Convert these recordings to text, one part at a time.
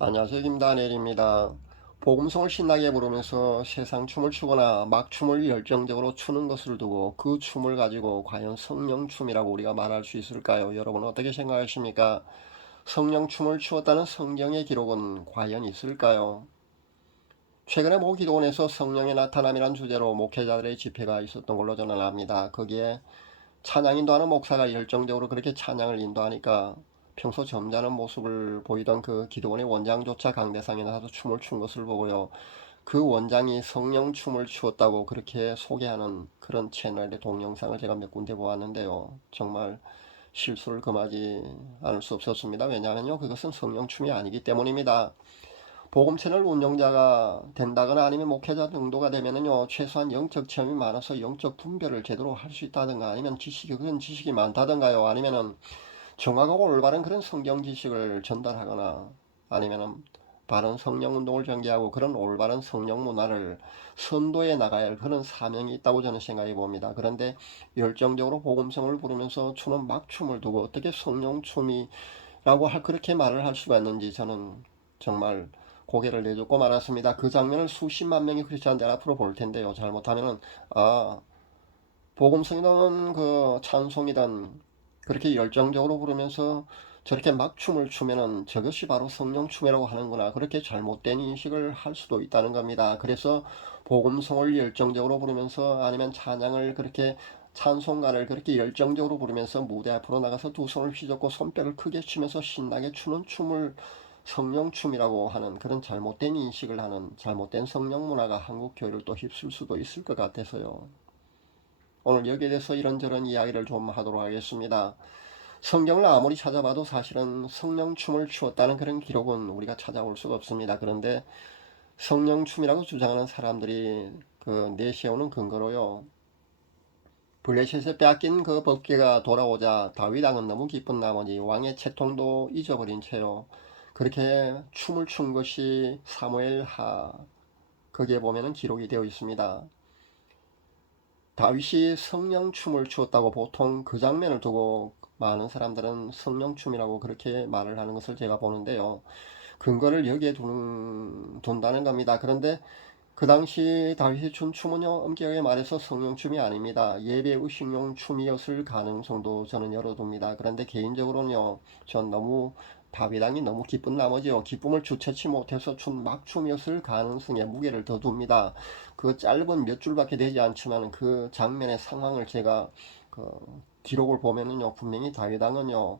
안녕하세요. 김다니엘입니다. 복음성을 신나게 부르면서 세상 춤을 추거나 막 춤을 열정적으로 추는 것을 두고 그 춤을 가지고 과연 성령춤이라고 우리가 말할 수 있을까요? 여러분은 어떻게 생각하십니까? 성령춤을 추었다는 성경의 기록은 과연 있을까요? 최근에 모 기도원에서 성령의 나타남이란 주제로 목회자들의 집회가 있었던 걸로 저는 압니다. 거기에 찬양 인도하는 목사가 열정적으로 그렇게 찬양을 인도하니까 평소 점잖은 모습을 보이던 그 기도원의 원장조차 강대상에 나서서 춤을 춘 것을 보고요. 그 원장이 성령 춤을 추었다고 그렇게 소개하는 그런 채널의 동영상을 제가 몇 군데 보았는데요. 정말 실수를 금하지 않을 수 없었습니다. 왜냐하면요, 그것은 성령 춤이 아니기 때문입니다. 복음 채널 운영자가 된다거나 아니면 목회자 정도가 되면은요, 최소한 영적 체험이 많아서 영적 분별을 제대로 할 수 있다든가 아니면 그런 지식이 많다든가요, 아니면은 정확하고 올바른 그런 성경 지식을 전달하거나 아니면은 바른 성령 운동을 전개하고 그런 올바른 성령 문화를 선도해 나가야 할 그런 사명이 있다고 저는 생각해 봅니다. 그런데 열정적으로 복음성을 부르면서 추는 막춤을 두고 어떻게 성령 춤이라고 그렇게 말을 할 수가 있는지 저는 정말 고개를 내줬고 말았습니다. 그 장면을 수십만 명의 크리스찬들 앞으로 볼 텐데요. 잘못하면은 복음성이든 그 찬송이든 그렇게 열정적으로 부르면서 저렇게 막 춤을 추면은 저것이 바로 성령 춤이라고 하는구나, 그렇게 잘못된 인식을 할 수도 있다는 겁니다. 그래서 복음성을 열정적으로 부르면서 아니면 찬양을 그렇게 찬송가를 그렇게 열정적으로 부르면서 무대 앞으로 나가서 두 손을 휘젓고 손뼉을 크게 치면서 신나게 추는 춤을 성령춤이라고 하는 그런 잘못된 인식을 하는 잘못된 성령 문화가 한국 교회를 또 휩쓸 수도 있을 것 같아서요. 오늘 여기에 대해서 이런저런 이야기를 좀 하도록 하겠습니다. 성경을 아무리 찾아봐도 사실은 성령춤을 추었다는 그런 기록은 우리가 찾아올 수가 없습니다. 그런데 성령춤이라고 주장하는 사람들이 내세우는 근거로요, 블레셋에 빼앗긴 그 법궤가 돌아오자 다윗 왕은 너무 기쁜 나머지 왕의 채통도 잊어버린 채요, 그렇게 춤을 춘 것이 사무엘하 거기에 보면은 기록이 되어 있습니다. 다윗이 성령춤을 추었다고 보통 그 장면을 두고 많은 사람들은 성령춤이라고 그렇게 말을 하는 것을 제가 보는데요. 근거를 여기에 둔다는 겁니다. 그런데 그 당시 다윗이 춘 춤은요, 엄격하게 말해서 성령춤이 아닙니다. 예배 의식용 춤이었을 가능성도 저는 열어둡니다. 그런데 개인적으로는요, 전 너무 다윗왕이 너무 기쁜 나머지요, 기쁨을 주체치 못해서 춘 막춤이었을 가능성에 무게를 더 둡니다. 그 짧은 몇 줄밖에 되지 않지만 그 장면의 상황을 제가 그 기록을 보면은요, 분명히 다윗왕은요,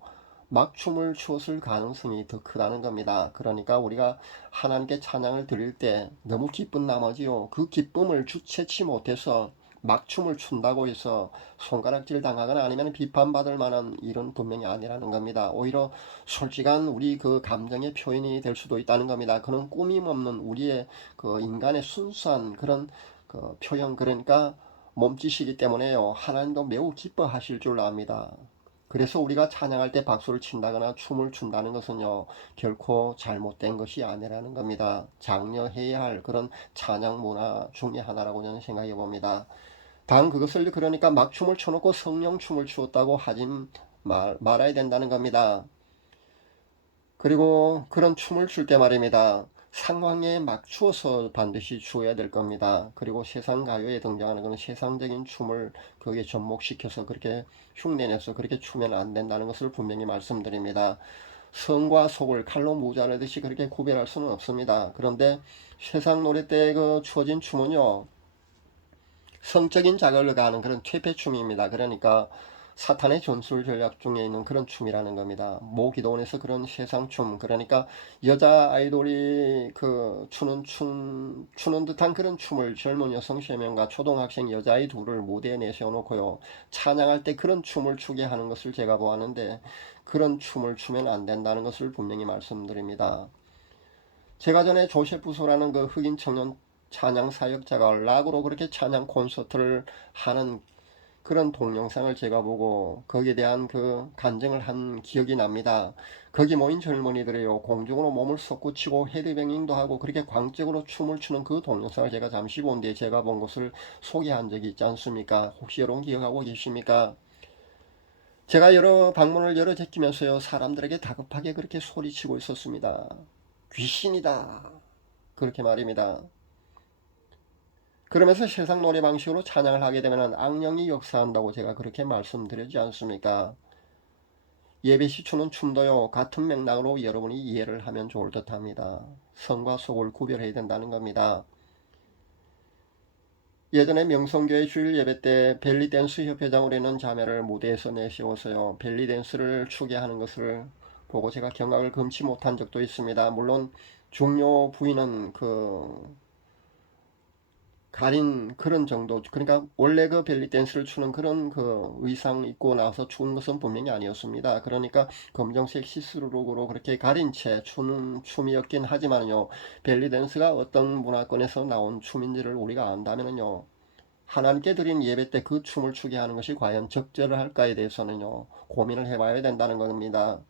막춤을 추었을 가능성이 더 크다는 겁니다. 그러니까 우리가 하나님께 찬양을 드릴 때 너무 기쁜 나머지요, 그 기쁨을 주체치 못해서 막춤을 춘다고 해서 손가락질 당하거나 아니면 비판받을 만한 일은 분명히 아니라는 겁니다. 오히려 솔직한 우리 그 감정의 표현이 될 수도 있다는 겁니다. 그는 꾸밈 없는 우리의 그 인간의 순수한 그런 그 표현, 그러니까 몸짓이기 때문에요, 하나님도 매우 기뻐하실 줄 압니다. 그래서 우리가 찬양할 때 박수를 친다거나 춤을 춘다는 것은요, 결코 잘못된 것이 아니라는 겁니다. 장려해야 할 그런 찬양 문화 중의 하나라고 저는 생각해 봅니다. 단 그것을 그러니까 막 춤을 춰놓고 성령 춤을 추었다고 하진 말아야 된다는 겁니다. 그리고 그런 춤을 출 때 말입니다, 상황에 맞추어서 반드시 추어야 될 겁니다. 그리고 세상 가요에 등장하는 그런 세상적인 춤을 거기에 접목시켜서 그렇게 흉내내서 그렇게 추면 안 된다는 것을 분명히 말씀드립니다. 성과 속을 칼로 무자르듯이 그렇게 구별할 수는 없습니다. 그런데 세상 노래 때 그 추어진 춤은요, 성적인 자극을 가하는 그런 퇴폐춤입니다. 그러니까 사탄의 전술 전략 중에 있는 그런 춤이라는 겁니다. 모 기도원에서 그런 세상춤, 그러니까 여자 아이돌이 그 추는 듯한 그런 춤을 젊은 여성 3명과 초등학생 여자아이 둘을 무대에 내세워놓고요, 찬양할 때 그런 춤을 추게 하는 것을 제가 보았는데, 그런 춤을 추면 안 된다는 것을 분명히 말씀드립니다. 제가 전에 조세프소라는 그 흑인 청년 찬양 사역자가 락으로 그렇게 찬양 콘서트를 하는 그런 동영상을 제가 보고 거기에 대한 그 간증을 한 기억이 납니다. 거기 모인 젊은이들이요, 공중으로 몸을 솟구치고 헤드뱅잉도 하고 그렇게 광적으로 춤을 추는 그 동영상을 제가 잠시 본 뒤에 제가 본 것을 소개한 적이 있지 않습니까? 혹시 여러분 기억하고 계십니까? 제가 여러 방문을 열어 제끼면서요, 사람들에게 다급하게 그렇게 소리치고 있었습니다. 귀신이다. 그렇게 말입니다. 그러면서 세상 노래 방식으로 찬양을 하게 되면 악령이 역사한다고 제가 그렇게 말씀드리지 않습니까? 예배 시 추는 춤도요, 같은 맥락으로 여러분이 이해를 하면 좋을 듯 합니다. 성과 속을 구별해야 된다는 겁니다. 예전에 명성교회 주일 예배 때 벨리댄스 협회장으로 있는 자매를 무대에서 내세워서요, 벨리댄스를 추게 하는 것을 보고 제가 경악을 금치 못한 적도 있습니다. 물론 중요 부위는 가린 그런 정도, 그러니까 원래 그 벨리 댄스를 추는 그런 의상 입고 나와서 추는 것은 분명히 아니었습니다. 그러니까 검정색 시스루룩으로 그렇게 가린 채 추는 춤이었긴 하지만요, 벨리 댄스가 어떤 문화권에서 나온 춤인지를 우리가 안다면요, 하나님께 드린 예배 때 그 춤을 추게 하는 것이 과연 적절할까에 대해서는요, 고민을 해봐야 된다는 겁니다.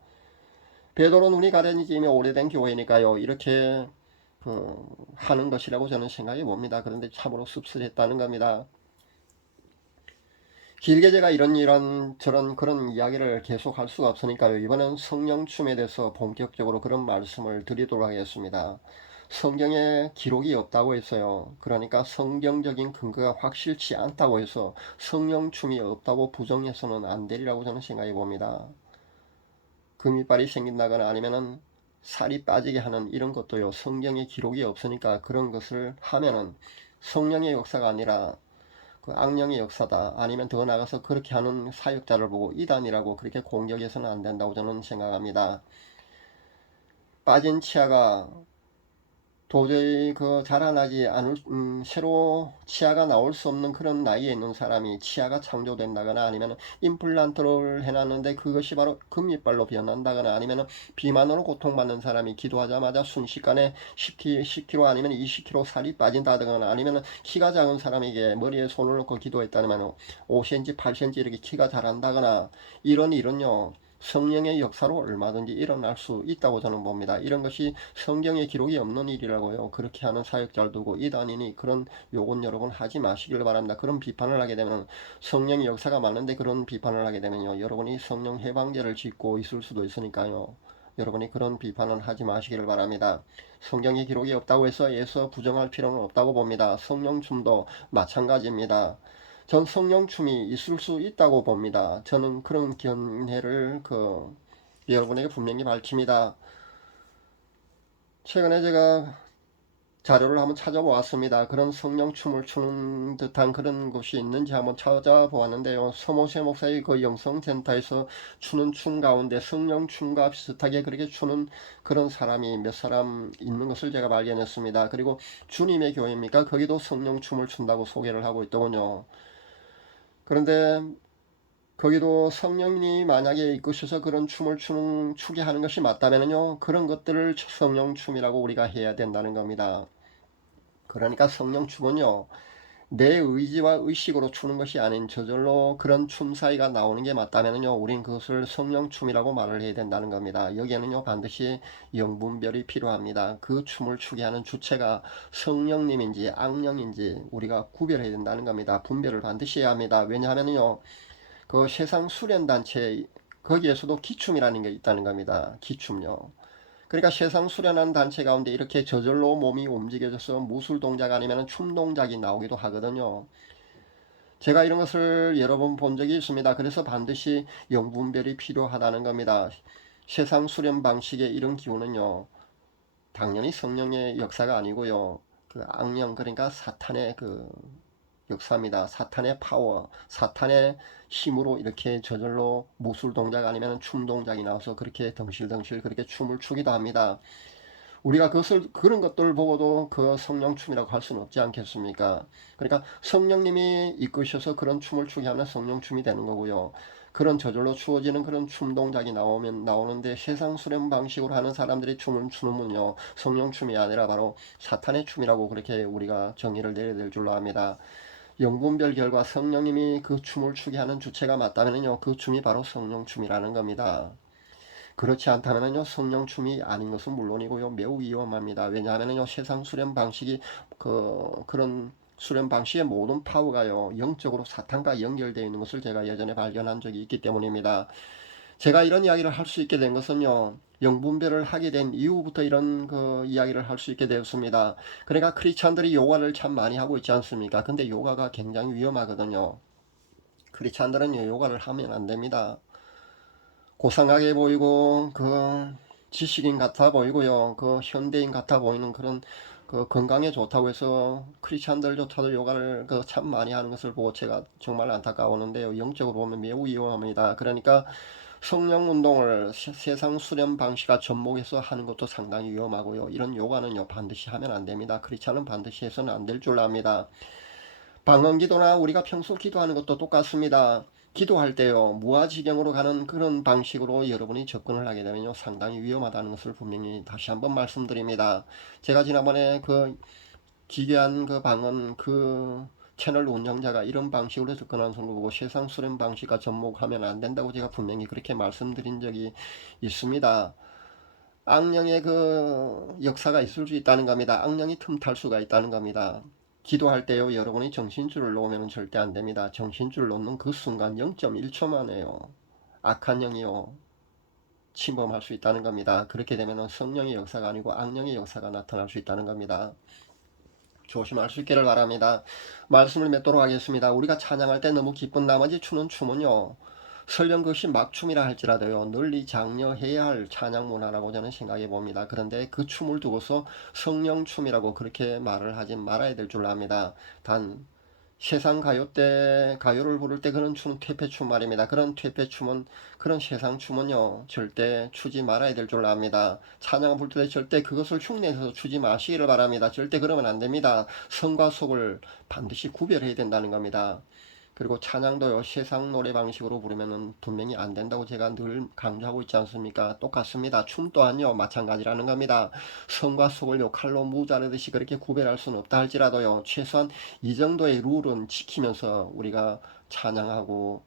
베드로 눈이 가려지며 오래된 교회니까요, 이렇게 하는 것이라고 저는 생각해 봅니다. 그런데 참으로 씁쓸했다는 겁니다. 길게 제가 이런 저런 그런 이야기를 계속 할 수가 없으니까요, 이번엔 성령춤에 대해서 본격적으로 그런 말씀을 드리도록 하겠습니다. 성경에 기록이 없다고 했어요. 그러니까 성경적인 근거가 확실치 않다고 해서 성령춤이 없다고 부정해서는 안 되리라고 저는 생각해 봅니다. 금이빨이 생긴다거나 아니면은 살이 빠지게 하는 이런 것도요, 성경에 기록이 없으니까 그런 것을 하면은 성령의 역사가 아니라 그 악령의 역사다, 아니면 더 나가서 그렇게 하는 사역자를 보고 이단이라고 그렇게 공격해서는 안 된다고 저는 생각합니다. 빠진 치아가 도저히 자라나지 않을, 새로 치아가 나올 수 없는 그런 나이에 있는 사람이 치아가 창조된다거나 아니면 임플란트를 해놨는데 그것이 바로 금이빨로 변한다거나 아니면 비만으로 고통받는 사람이 기도하자마자 순식간에 10kg 아니면 20kg 살이 빠진다거나 아니면 키가 작은 사람에게 머리에 손을 놓고 기도했다면 5cm, 8cm 이렇게 키가 자란다거나 이런요, 성령의 역사로 얼마든지 일어날 수 있다고 저는 봅니다. 이런 것이 성경에 기록이 없는 일이라고요, 그렇게 하는 사역자를 두고 이단이니 그런 욕은 여러분 하지 마시길 바랍니다. 그런 비판을 하게 되면, 성령의 역사가 많은데 그런 비판을 하게 되면요, 여러분이 성령 해방제를 짓고 있을 수도 있으니까요, 여러분이 그런 비판은 하지 마시기를 바랍니다. 성경에 기록이 없다고 해서 예수 부정할 필요는 없다고 봅니다. 성령춤도 마찬가지입니다. 전 성령춤이 있을 수 있다고 봅니다. 저는 그런 견해를 여러분에게 분명히 밝힙니다. 최근에 제가 자료를 한번 찾아보았습니다. 그런 성령춤을 추는 듯한 그런 것이 있는지 한번 찾아보았는데요, 서모세 목사의 그 영성센터에서 추는 춤 가운데 성령춤과 비슷하게 그렇게 추는 그런 사람이 몇 사람 있는 것을 제가 발견했습니다. 그리고 주님의 교회입니까? 거기도 성령춤을 춘다고 소개를 하고 있더군요. 그런데 거기도 성령님이 만약에 이끄셔서 그런 춤을 추게 하는 것이 맞다면요, 그런 것들을 성령춤이라고 우리가 해야 된다는 겁니다. 그러니까 성령춤은요, 내 의지와 의식으로 추는 것이 아닌 저절로 그런 춤사위가 나오는 게 맞다면요, 우린 그것을 성령춤이라고 말을 해야 된다는 겁니다. 여기에는요, 반드시 영분별이 필요합니다. 그 춤을 추게 하는 주체가 성령님인지 악령인지 우리가 구별해야 된다는 겁니다. 분별을 반드시 해야 합니다. 왜냐하면요, 그 세상 수련단체 거기에서도 기춤이라는 게 있다는 겁니다. 기춤요. 그러니까 세상 수련한 단체 가운데 이렇게 저절로 몸이 움직여져서 무술 동작 아니면 춤 동작이 나오기도 하거든요. 제가 이런 것을 여러 번 본 적이 있습니다. 그래서 반드시 영분별이 필요하다는 겁니다. 세상 수련 방식의 이런 기운은요, 당연히 성령의 역사가 아니고요, 그 악령, 그러니까 사탄의 역사입니다. 사탄의 파워, 사탄의 힘으로 이렇게 저절로 무술 동작 아니면 춤 동작이 나와서 그렇게 덩실덩실 그렇게 춤을 추기도 합니다. 우리가 그런 것들을 보고도 그 성령춤이라고 할 수는 없지 않겠습니까? 그러니까 성령님이 이끄셔서 그런 춤을 추게 하면 성령춤이 되는 거고요. 그런 저절로 추어지는 그런 춤 동작이 나오는데 세상 수련 방식으로 하는 사람들이 춤을 추는군요, 성령춤이 아니라 바로 사탄의 춤이라고 그렇게 우리가 정의를 내려야 될 줄로 압니다. 영분별 결과 성령님이 그 춤을 추게 하는 주체가 맞다면요, 그 춤이 바로 성령춤이라는 겁니다. 그렇지 않다면요, 성령춤이 아닌 것은 물론이고요, 매우 위험합니다. 왜냐하면요, 세상 수련 방식이 그런 수련 방식의 모든 파워가요, 영적으로 사탄과 연결되어 있는 것을 제가 예전에 발견한 적이 있기 때문입니다. 제가 이런 이야기를 할 수 있게 된 것은요, 영분별을 하게 된 이후부터 이런 그 이야기를 할 수 있게 되었습니다. 그러니까 크리스찬들이 요가를 참 많이 하고 있지 않습니까? 근데 요가가 굉장히 위험하거든요. 크리스찬들은 요가를 하면 안 됩니다. 고상하게 보이고 그 지식인 같아 보이고요. 그 현대인 같아 보이는 그런 그 건강에 좋다고 해서 크리스찬들조차도 요가를 그 참 많이 하는 것을 보고 제가 정말 안타까웠는데요. 영적으로 보면 매우 위험합니다. 그러니까 성령 운동을 세상 수련 방식과 접목해서 하는 것도 상당히 위험하고요. 이런 요가는요 반드시 하면 안 됩니다. 크리스찬은 반드시 해서는 안 될 줄 압니다. 방언기도나 우리가 평소 기도하는 것도 똑같습니다. 기도할 때요 무아지경으로 가는 그런 방식으로 여러분이 접근을 하게 되면요 상당히 위험하다는 것을 분명히 다시 한번 말씀드립니다. 제가 지난번에 그 기괴한 그 방언 그 채널 운영자가 이런 방식으로 접근하는 걸 보고 세상 수련 방식과 접목하면 안 된다고 제가 분명히 그렇게 말씀드린 적이 있습니다. 악령의 그 역사가 있을 수 있다는 겁니다. 악령이 틈탈 수가 있다는 겁니다. 기도할 때요 여러분이 정신줄을 놓으면 절대 안 됩니다. 정신줄 놓는 그 순간 0.1초 만에요 악한 영이요 침범할 수 있다는 겁니다. 그렇게 되면 성령의 역사가 아니고 악령의 역사가 나타날 수 있다는 겁니다. 조심할 수 있기를 바랍니다. 말씀을 맺도록 하겠습니다. 우리가 찬양할 때 너무 기쁜 나머지 추는 춤은요 설령 그것이 막춤이라 할지라도요 널리 장려해야 할 찬양 문화라고 저는 생각해 봅니다. 그런데 그 춤을 두고서 성령춤이라고 그렇게 말을 하지 말아야 될 줄 압니다. 단 세상 가요 때 가요를 부를 때 그런 춤은 퇴폐춤 말입니다. 그런 퇴폐춤은 그런 세상 춤은요 절대 추지 말아야 될 줄 압니다. 찬양 부를 때 절대 그것을 흉내내서 추지 마시기를 바랍니다. 절대 그러면 안 됩니다. 성과 속을 반드시 구별해야 된다는 겁니다. 그리고 찬양도요 세상 노래 방식으로 부르면은 분명히 안 된다고 제가 늘 강조하고 있지 않습니까? 똑같습니다. 춤 또한요 마찬가지라는 겁니다. 성과 속을요 칼로 무 자르듯이 그렇게 구별할 수는 없다 할지라도요 최소한 이 정도의 룰은 지키면서 우리가 찬양하고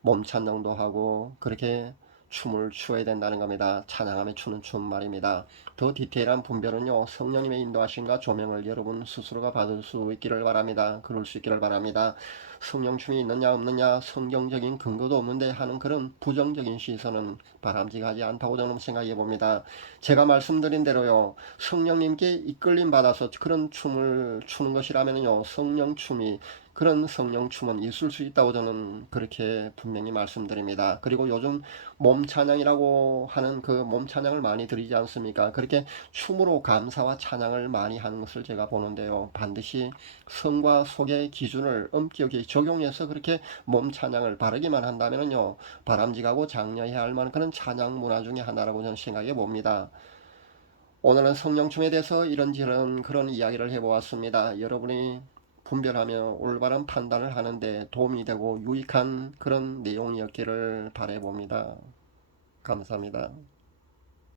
몸 찬양도 하고 그렇게 춤을 추어야 된다는 겁니다. 찬양하며 추는 춤 말입니다. 더 디테일한 분별은요 성령님의 인도하심과 조명을 여러분 스스로가 받을 수 있기를 바랍니다. 그럴 수 있기를 바랍니다. 성령춤이 있느냐 없느냐 성경적인 근거도 없는데 하는 그런 부정적인 시선은 바람직하지 않다고 저는 생각해 봅니다. 제가 말씀드린 대로요 성령님께 이끌림 받아서 그런 춤을 추는 것이라면요 성령춤이 그런 성령춤은 있을 수 있다고 저는 그렇게 분명히 말씀드립니다. 그리고 요즘 몸찬양이라고 하는 그 몸찬양을 많이 드리지 않습니까? 그렇게 춤으로 감사와 찬양을 많이 하는 것을 제가 보는데요. 반드시 성과 속의 기준을 엄격히 적용해서 그렇게 몸찬양을 바르기만 한다면요. 바람직하고 장려해야 할 만한 그런 찬양 문화 중에 하나라고 저는 생각해 봅니다. 오늘은 성령춤에 대해서 이런저런 그런 이야기를 해보았습니다. 여러분이 분별하며 올바른 판단을 하는데 도움이 되고 유익한 그런 내용이었기를 바라봅니다. 감사합니다.